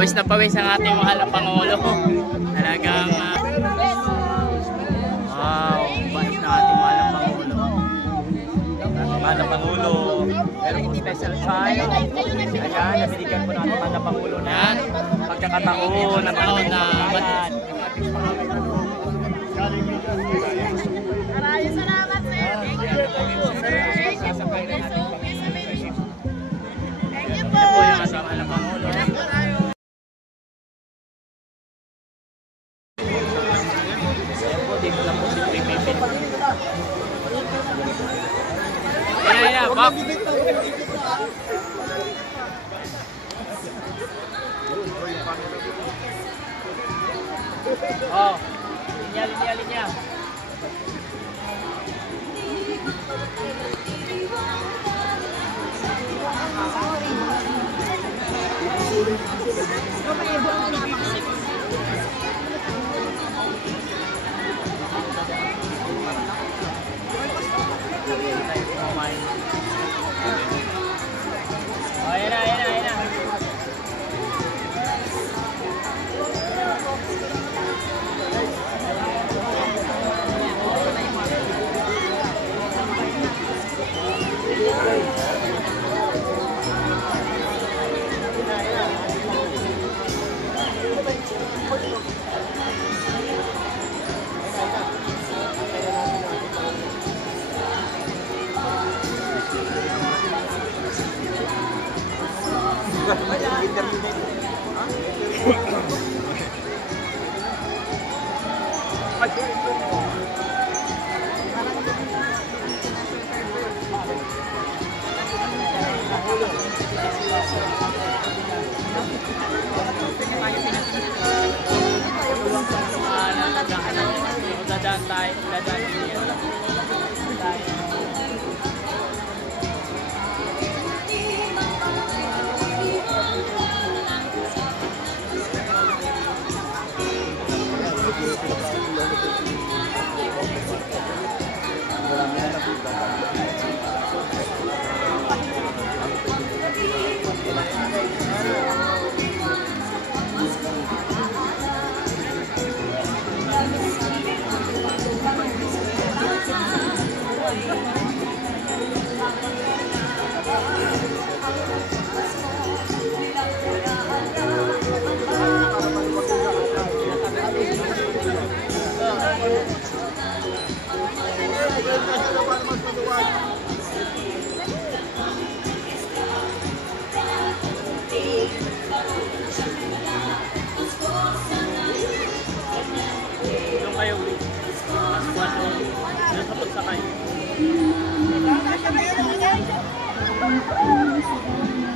Pawis na pawis ang ating mahal na Pangulo. Talagang wow, pawis na ating mahal na Pangulo. Mahal na Pangulo. Meron po special child. Ayan, nabiligan po natin mahal na Pangulo na pagkakataon na taon na matad. Maraming salamat, sir. Thank you po. Sir, thank you po. Thank you po. Ito po yung ating mahal na Pangulo. Ayan po, dito lang po si Pipipin. Ayan, Bob. Oh, linya. Oh, ayan na. Dadaan tayo.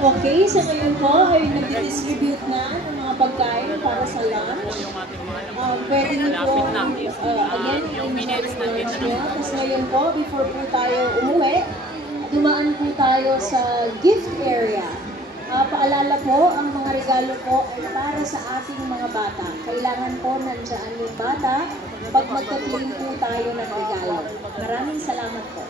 Okay, sa ngayon po ay nag-distribute na ng mga pagkain para sa lunch. Pwede nyo po, again, i-minutes na nyo. Tapos ngayon po, before po tayo umuwi, dumaan po tayo sa gift area. Paalala po, ang mga regalo po ay para sa ating mga bata. Kailangan po nandiyan yung bata pag magka-claim po tayo ng regalo. Maraming salamat po.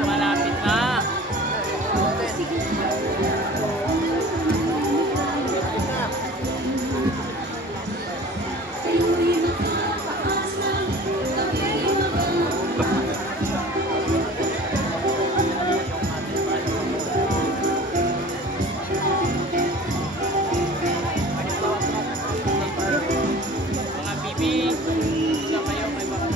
Malapit na. Mga bibi, na kayo may mga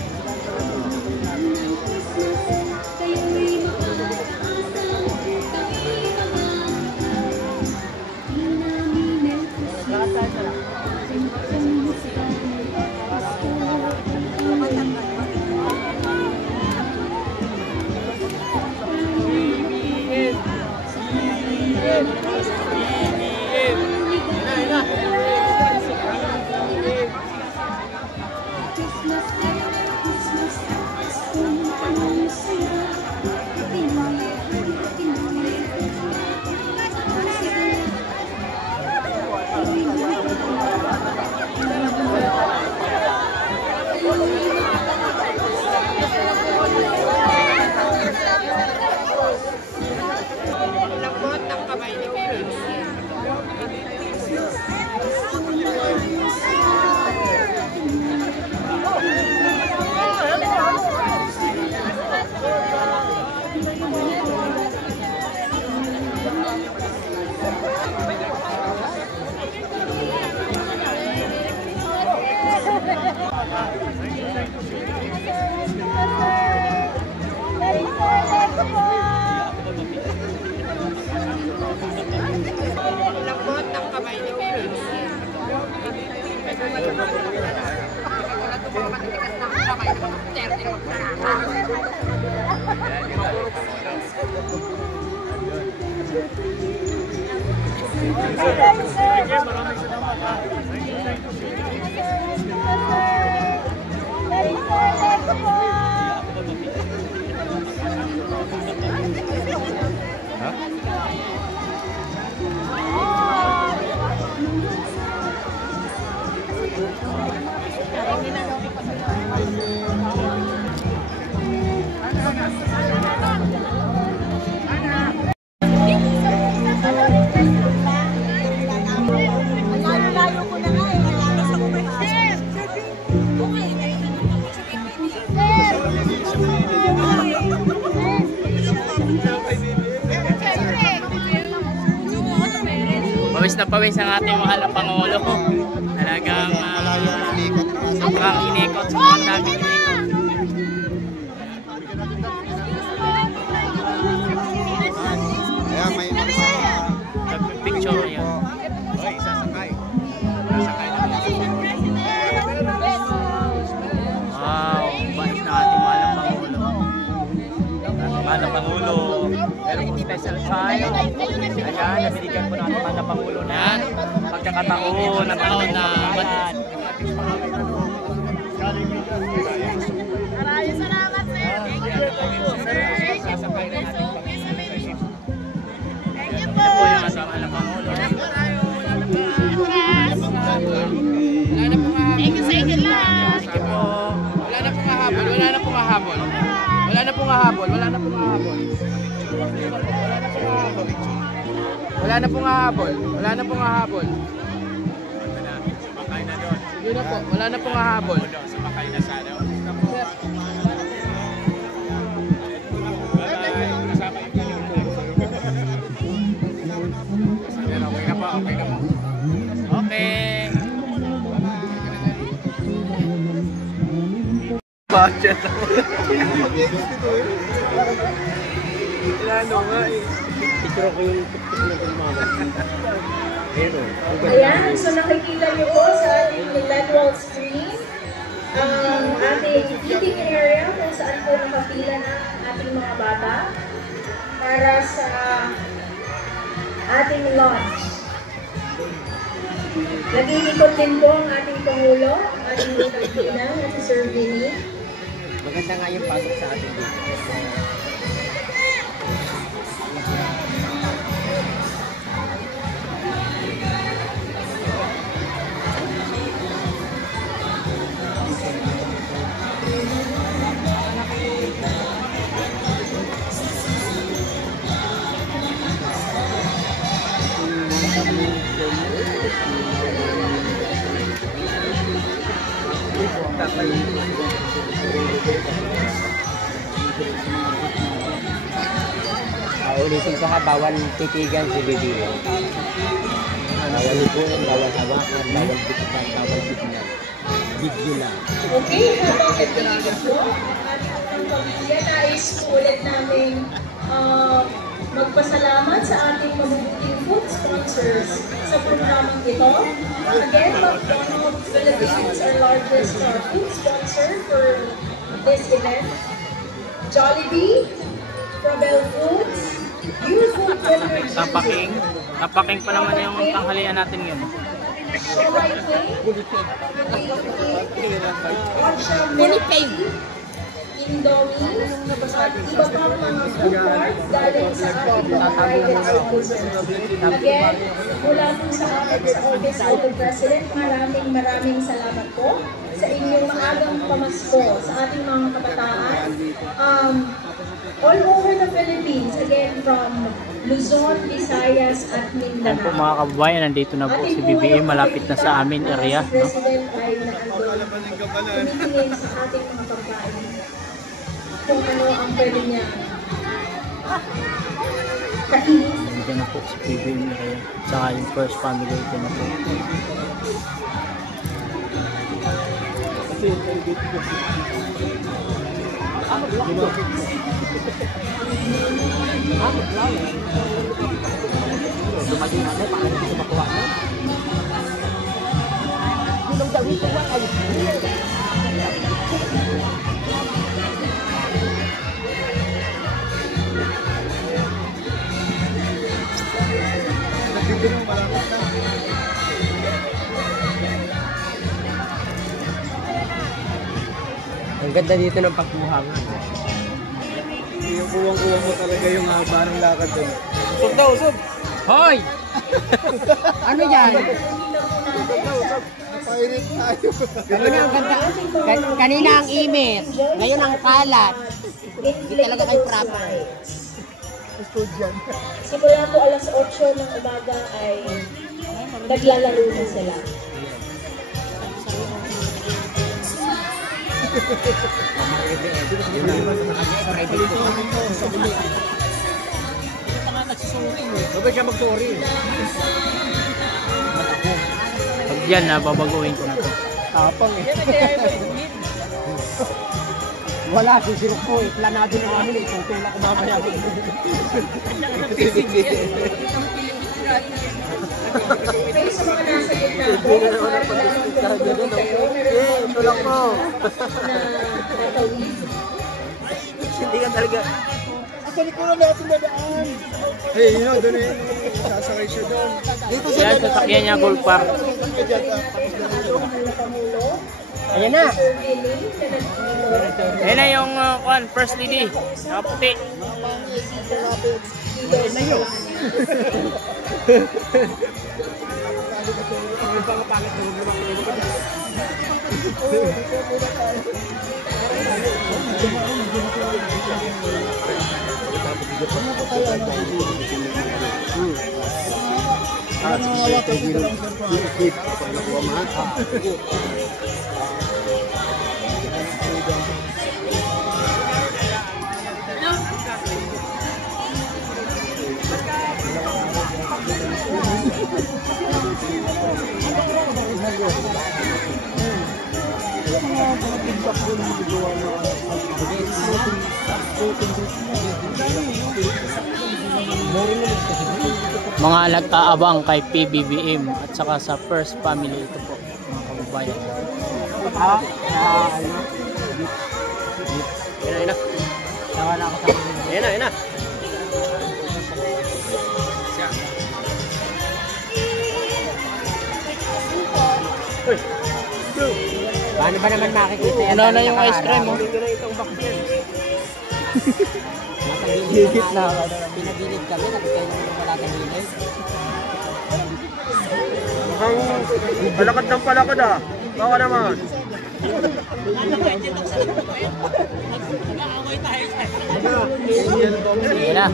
Pawis na pawis ang ating mahal na Pangulo. Talagang sobrang inikot, sobrang daming inikot. Kaya may Picture yan. Hoy, sasakay. Sasakay na Wow, bait na ating mahal na Pangulo. Mahal na Pangulo. Meron po special child. Ayan, nabiligan po natin mahal na Pangulo na pagkakataon na taon na balat. Maraming salamat, sir. Thank you po. Sir, thank you po. Thank you po. Ito po yung ating mahal na Pangulo. Thank you sa inyo lahat. Sige po. Wala na pong hahabol, wala na pong hahabol. Wala na pong hahabol, wala na pong hahabol. Wala na pong hahabol, wala na pong hahabol. Sumakay na doon. Yun na po, wala na pong hahabol. Sumakay na sana. Sir, Bye-bye. Kasama yung kanina. Okay ka pa, okay ka pa. Okay. budget ako. Plano nga eh. Picture ko yung tuktok na kumama. Ayan, so nakikita niyo po sa ating LED wall screen ang ating eating area kung saan po nakapila na ang ating mga bata para sa ating lunch. Nag-iikot din po ang ating Pangulo, ang ating Pilipinas na si Sir Vinny. Maganda nga yung pasok sa atin dito. Ulitin ko ha, bawal titigan si Bibi. Bawal ipon, bawal hawakan, bawal titigan, bawal titigan. Video lang. Okay, habang nag-iikot po ang ating mga pamilya, nais po ulit namin magpasalamat sa ating mabubuting food sponsors sa programang ito. Again, McDonald's Philippines, our largest food sponsor for this event. Jollibee, Probel Foods, Beautiful Beverage, Tapaking pa naman yung tanghalian natin ngayon. Shawai King, Winnipeg, Indomie, at iba pang mga food cart galing sa ating mga private sponsors. Again, mula po sa akin sa Office of the President, maraming salamat po sa inyong maagang pamasko sa ating mga kabataan. All over the Philippines, again from Luzon, Visayas, at Ayan po Mindanao. mga kababayan, nandito na po si BBM, malapit na sa amin area. No? President ay tumitingin sa ating mga pagkain kung ano ang pwede niya kainin. Nandiyan na po si BBM area. Tsaka yung first family, dyan na po. Ang ganda dito ng pagkuha nga. Yung kuwang-kuwang mo talaga yung haba ng lakad doon. Usog daw, usog! Hoy! Ano yan? Napairit tayo. Kanina ang ganda. Kanina ang imit. Ngayon ang kalat. Hindi talaga kayo proper. Estudyant. Simula po alas 8 ng umaga ay naglalaro na sila. Dapat siya mag-sorry. Pag yan na, babaguhin ko na to. Tapang eh. Wala, susirok ko eh. Planado na namin eh. Tutulak ko mamaya. Kayo sa mga nasa gitna po, Tulak mo. Hindi ka talaga. Sa likuran natin dadaan. Hey, you know, doon eh. Sasakay siya doon. Dito siya Yan, sasakyan niya golf park. Ayan na. Ayan na yung first lady. Nakaputi. Mga nag-aabang kay PBBM at saka sa First Family ito po, mga kababayan. Ayan na. Nawala ako sa Ayan na, ayan na. Paano ba naman makikita yan? Ano na yung ice cream mo? Hindi na itong bakyan. Gigit na. Pinagilid kami, tapos kayo naman wala tagilid. Mukhang palakad ng palakad ah. Baka naman. Ayan na.